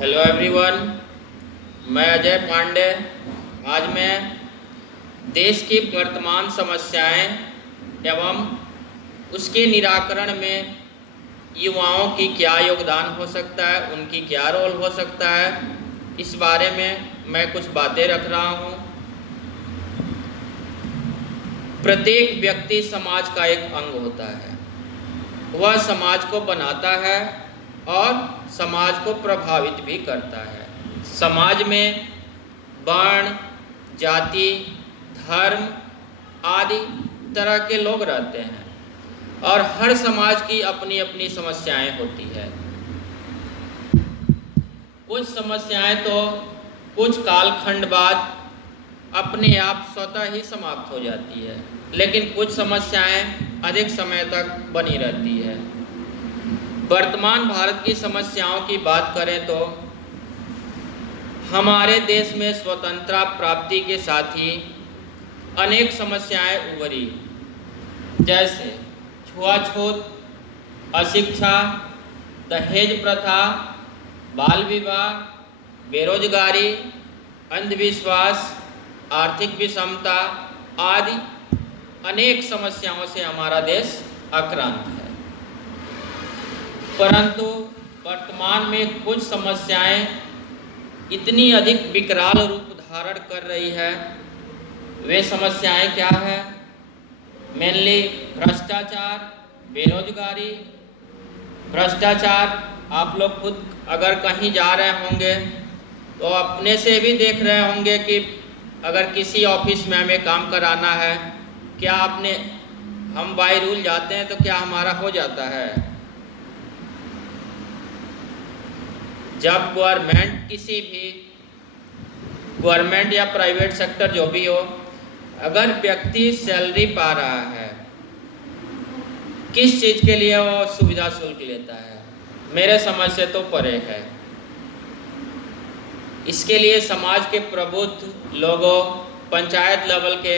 Hello everyone, मैं अजय पांडे। आज मैं देश की वर्तमान समस्याएं एवं उसके निराकरण में युवाओं की क्या योगदान हो सकता है, उनकी क्या रोल हो सकता है, इस बारे में मैं कुछ बातें रख रहा हूँ। प्रत्येक व्यक्ति समाज का एक अंग होता है। वह समाज को बनाता है और समाज को प्रभावित भी करता है। समाज में वर्ण, जाति, धर्म आदि तरह के लोग रहते हैं और हर समाज की अपनी अपनी समस्याएं होती है। कुछ समस्याएं तो कुछ कालखंड बाद अपने आप स्वतः ही समाप्त हो जाती है, लेकिन कुछ समस्याएं अधिक समय तक बनी रहती है। वर्तमान भारत की समस्याओं की बात करें तो हमारे देश में स्वतंत्रता प्राप्ति के साथ ही अनेक समस्याएं उभरी, जैसे छुआछूत, अशिक्षा, दहेज प्रथा, बाल विवाह, बेरोजगारी, अंधविश्वास, आर्थिक विषमता आदि अनेक समस्याओं से हमारा देश आक्रांत है। परंतु वर्तमान में कुछ समस्याएं इतनी अधिक विकराल रूप धारण कर रही है। वे समस्याएं क्या है? मेनली भ्रष्टाचार, बेरोजगारी। भ्रष्टाचार, आप लोग खुद अगर कहीं जा रहे होंगे तो अपने से भी देख रहे होंगे कि अगर किसी ऑफिस में हमें काम कराना है, क्या हम बाय रूल जाते हैं तो क्या हमारा हो जाता है? जब गवर्नमेंट या प्राइवेट सेक्टर जो भी हो, अगर व्यक्ति सैलरी पा रहा है, किस चीज़ के लिए वो सुविधा शुल्क लेता है? मेरे समझ से तो परे है। इसके लिए समाज के प्रबुद्ध लोगों, पंचायत लेवल के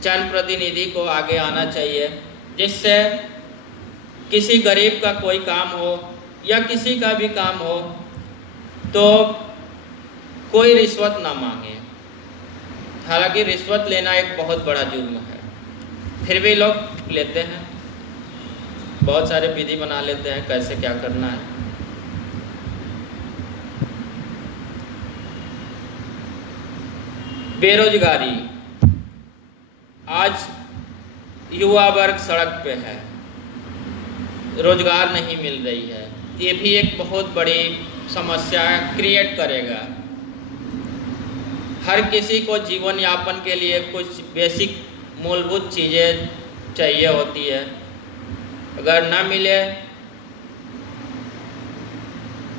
जनप्रतिनिधि को आगे आना चाहिए, जिससे किसी गरीब का कोई काम हो या किसी का भी काम हो तो कोई रिश्वत ना मांगे। हालांकि रिश्वत लेना एक बहुत बड़ा जुर्म है, फिर भी लोग लेते हैं। बहुत सारे विधि बना लेते हैं कैसे क्या करना है। बेरोजगारी, आज युवा वर्ग सड़क पे है, रोजगार नहीं मिल रही है। ये भी एक बहुत बड़ी समस्या क्रिएट करेगा। हर किसी को जीवन यापन के लिए कुछ बेसिक मूलभूत चीज़ें चाहिए होती है। अगर ना मिले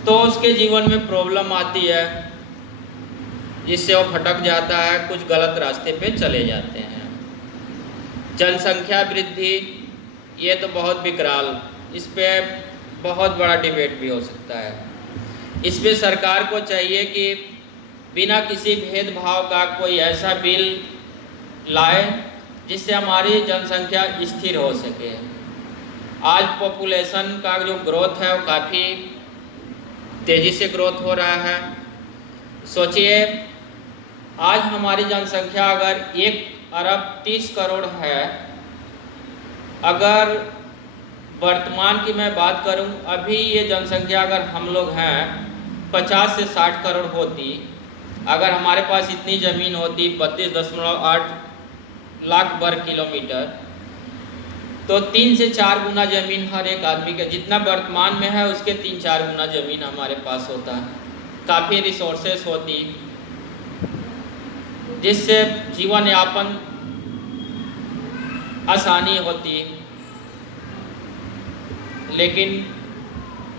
तो उसके जीवन में प्रॉब्लम आती है, जिससे वो भटक जाता है, कुछ गलत रास्ते पे चले जाते हैं। जनसंख्या वृद्धि, ये तो बहुत विकराल, इस पे बहुत बड़ा डिबेट भी हो सकता है। इस पे सरकार को चाहिए कि बिना किसी भेदभाव का कोई ऐसा बिल लाए जिससे हमारी जनसंख्या स्थिर हो सके। आज पॉपुलेशन का जो ग्रोथ है वो काफ़ी तेज़ी से ग्रोथ हो रहा है। सोचिए, आज हमारी जनसंख्या अगर 1 अरब 30 करोड़ है, अगर वर्तमान की मैं बात करूं, अभी ये जनसंख्या अगर हम लोग हैं 50 से 60 करोड़ होती, अगर हमारे पास इतनी ज़मीन होती 32.8 लाख वर्ग किलोमीटर, तो 3 से 4 गुना ज़मीन हर एक आदमी के, जितना वर्तमान में है उसके 3-4 गुना ज़मीन हमारे पास होता। काफ़ी रिसोर्सेस होती, जिससे जीवन यापन आसानी होती। लेकिन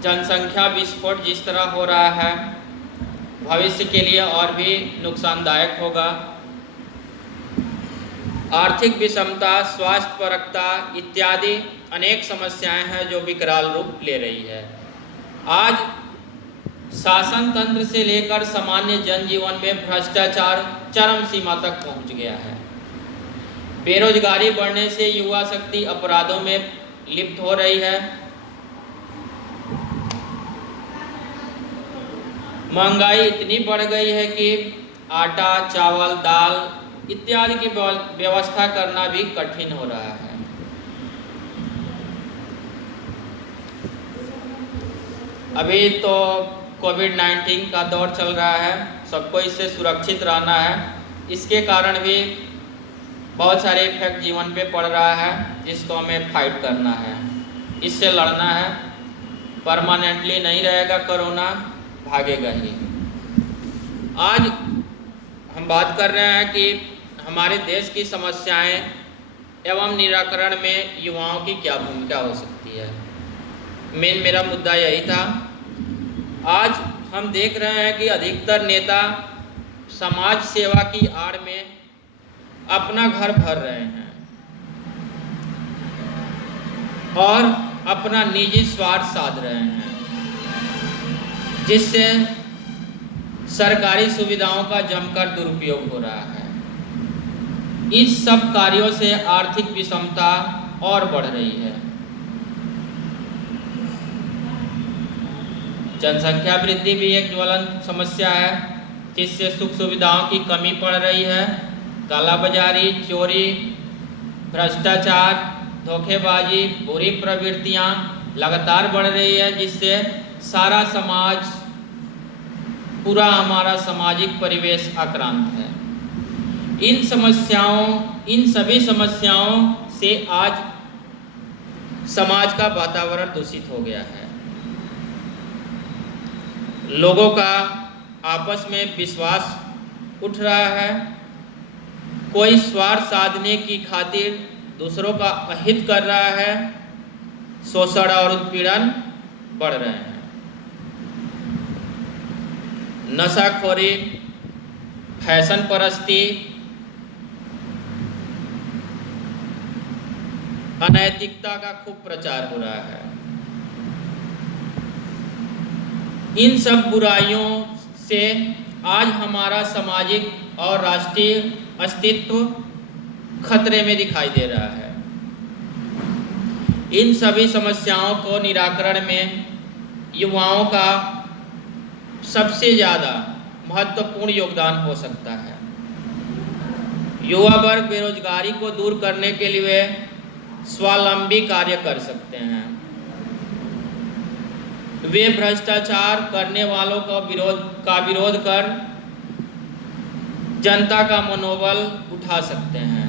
जनसंख्या विस्फोट जिस तरह हो रहा है, भविष्य के लिए और भी नुकसानदायक होगा। आर्थिक विषमता, स्वास्थ्यपरकता इत्यादि अनेक समस्याएं हैं जो विकराल रूप ले रही है। आज शासन तंत्र से लेकर सामान्य जनजीवन में भ्रष्टाचार चरम सीमा तक पहुंच गया है। बेरोजगारी बढ़ने से युवा शक्ति अपराधों में लिप्त हो रही है। महंगाई इतनी बढ़ गई है कि आटा, चावल, दाल इत्यादि की व्यवस्था करना भी कठिन हो रहा है। अभी तो कोविड-19 का दौर चल रहा है, सबको इससे सुरक्षित रहना है। इसके कारण भी बहुत सारे इफेक्ट जीवन पे पड़ रहा है, जिसको हमें फाइट करना है, इससे लड़ना है। परमानेंटली नहीं रहेगा कोरोना, भागेगा ही। आज हम बात कर रहे हैं कि हमारे देश की समस्याएं एवं निराकरण में युवाओं की क्या भूमिका हो सकती है। मेरा मुद्दा यही था। आज हम देख रहे हैं कि अधिकतर नेता समाज सेवा की आड़ में अपना घर भर रहे हैं और अपना निजी स्वार्थ साध रहे हैं, जिससे सरकारी सुविधाओं का जमकर दुरुपयोग हो रहा है। इस सब कार्यों से आर्थिक विषमता और बढ़ रही है। जनसंख्या वृद्धि भी एक ज्वलंत समस्या है, जिससे सुख सुविधाओं की कमी पड़ रही है। कालाबाजारी, चोरी, भ्रष्टाचार, धोखेबाजी, बुरी प्रवृत्तियां लगातार बढ़ रही है, जिससे सारा समाज, पूरा हमारा सामाजिक परिवेश आक्रांत है। इन सभी समस्याओं से आज समाज का वातावरण दूषित हो गया है। लोगों का आपस में विश्वास उठ रहा है। कोई स्वार्थ साधने की खातिर दूसरों का अहित कर रहा है। शोषण और उत्पीड़न बढ़ रहे हैं। नशाखोरी, फैशन परस्ती, अनैतिकता का खूब प्रचार हो रहा है। इन सब बुराइयों से आज हमारा सामाजिक और राष्ट्रीय अस्तित्व खतरे में दिखाई दे रहा है। इन सभी समस्याओं को निराकरण में युवाओं का सबसे ज़्यादा महत्वपूर्ण योगदान हो सकता है। युवा वर्ग बेरोजगारी को दूर करने के लिए स्वावलंबी कार्य कर सकते हैं। वे भ्रष्टाचार करने वालों का विरोध कर जनता का मनोबल उठा सकते हैं।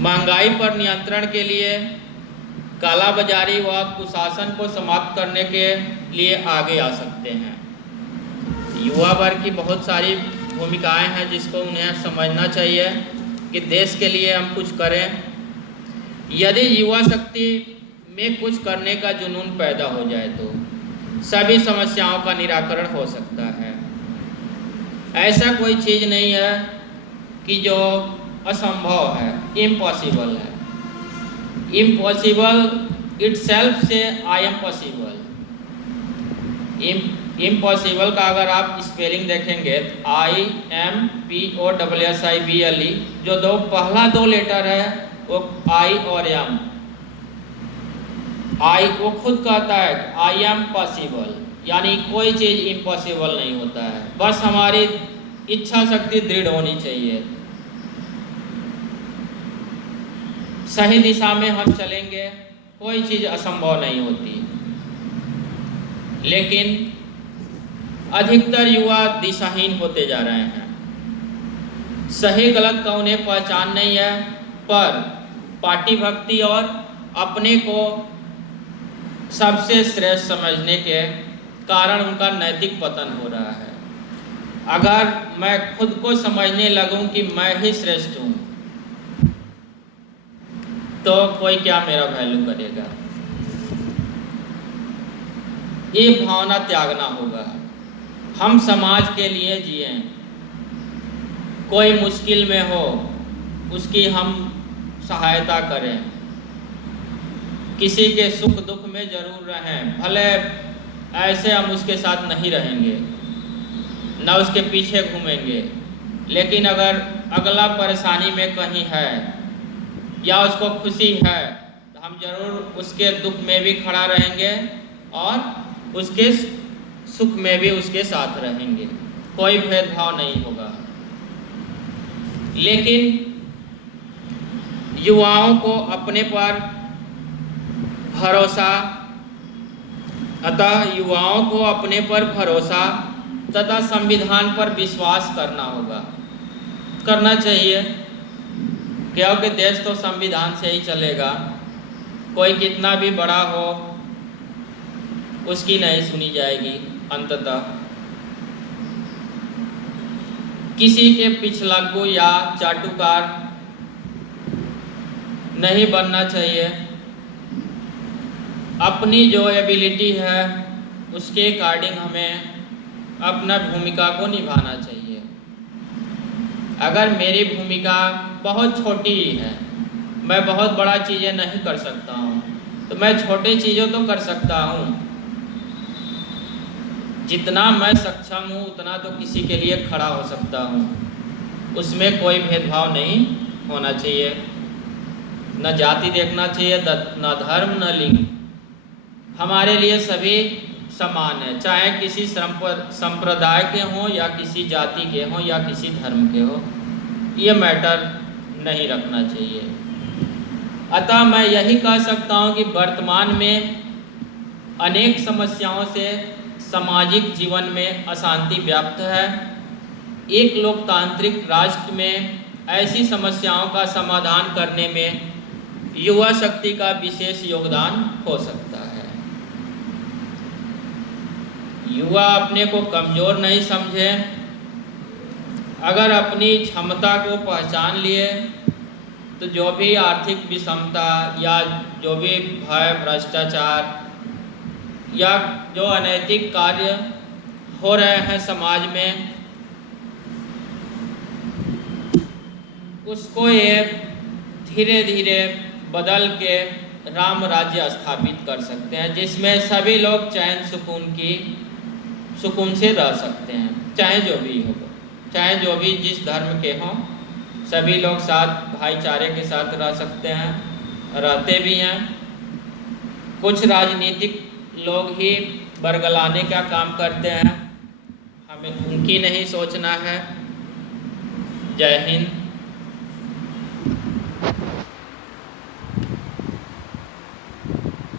महंगाई पर नियंत्रण के लिए कालाबाजारी व कुशासन को समाप्त करने के लिए आगे आ सकते हैं। युवा वर्ग की बहुत सारी भूमिकाएं हैं, जिसको उन्हें समझना चाहिए कि देश के लिए हम कुछ करें। यदि युवा शक्ति में कुछ करने का जुनून पैदा हो जाए तो सभी समस्याओं का निराकरण हो सकता है। ऐसा कोई चीज़ नहीं है कि जो असंभव है, इम्पॉसिबल है। इम्पॉसिबल इटसेल्फ से आई एम पॉसिबल। इम्पॉसिबल का अगर आप स्पेलिंग देखेंगे तो IMPOSSIBLE, जो पहला दो लेटर है वो आई और एम। आई वो खुद कहता है आई एम पॉसिबल, यानी कोई चीज़ इम्पॉसिबल नहीं होता है। बस हमारी इच्छा शक्ति दृढ़ होनी चाहिए। सही दिशा में हम चलेंगे, कोई चीज़ असंभव नहीं होती। लेकिन अधिकतर युवा दिशाहीन होते जा रहे हैं। सही गलत का उन्हें पहचान नहीं है, पर पार्टी भक्ति और अपने को सबसे श्रेष्ठ समझने के कारण उनका नैतिक पतन हो रहा है। अगर मैं खुद को समझने लगूं कि मैं ही श्रेष्ठ हूं, तो कोई क्या मेरा वैल्यू करेगा। ये भावना त्यागना होगा। हम समाज के लिए जिएं। कोई मुश्किल में हो उसकी हम सहायता करें। किसी के सुख दुख में जरूर रहें, भले ऐसे हम उसके साथ नहीं रहेंगे, न उसके पीछे घूमेंगे, लेकिन अगर अगला परेशानी में कहीं है या उसको खुशी है तो हम जरूर उसके दुख में भी खड़ा रहेंगे और उसके सुख में भी उसके साथ रहेंगे, कोई भेदभाव नहीं होगा। लेकिन युवाओं को अपने पर भरोसा, अतः युवाओं को अपने पर भरोसा तथा संविधान पर विश्वास करना चाहिए, क्योंकि देश तो संविधान से ही चलेगा। कोई कितना भी बड़ा हो उसकी नहीं सुनी जाएगी। अंततः किसी के पिछलग्गू या चाटुकार नहीं बनना चाहिए। अपनी जो एबिलिटी है उसके अकॉर्डिंग हमें अपना भूमिका को निभाना चाहिए। अगर मेरी भूमिका बहुत छोटी ही है, मैं बहुत बड़ा चीज़ें नहीं कर सकता हूँ, तो मैं छोटे चीज़ों तो कर सकता हूँ। जितना मैं सक्षम हूँ उतना तो किसी के लिए खड़ा हो सकता हूँ। उसमें कोई भेदभाव नहीं होना चाहिए, न जाति देखना चाहिए, न धर्म, न लिंग। हमारे लिए सभी समान है, चाहे किसी संप्रदाय के हों या किसी जाति के हों या किसी धर्म के हो, ये मैटर नहीं रखना चाहिए। अतः मैं यही कह सकता हूँ कि वर्तमान में अनेक समस्याओं से सामाजिक जीवन में अशांति व्याप्त है। एक लोकतांत्रिक राष्ट्र में ऐसी समस्याओं का समाधान करने में युवा शक्ति का विशेष योगदान हो सकता है। युवा अपने को कमज़ोर नहीं समझे, अगर अपनी क्षमता को पहचान लिए तो जो भी आर्थिक विषमता या जो भी भय, भ्रष्टाचार या जो अनैतिक कार्य हो रहे हैं समाज में, उसको ये धीरे धीरे बदल के राम राज्य स्थापित कर सकते हैं, जिसमें सभी लोग चैन सुकून से रह सकते हैं, चाहे जो भी हो, चाहे जो भी जिस धर्म के हों, सभी लोग साथ भाईचारे के साथ रह सकते हैं, रहते भी हैं। कुछ राजनीतिक लोग ही बरगलाने का काम करते हैं, हमें उनकी नहीं सोचना है। जय हिंद।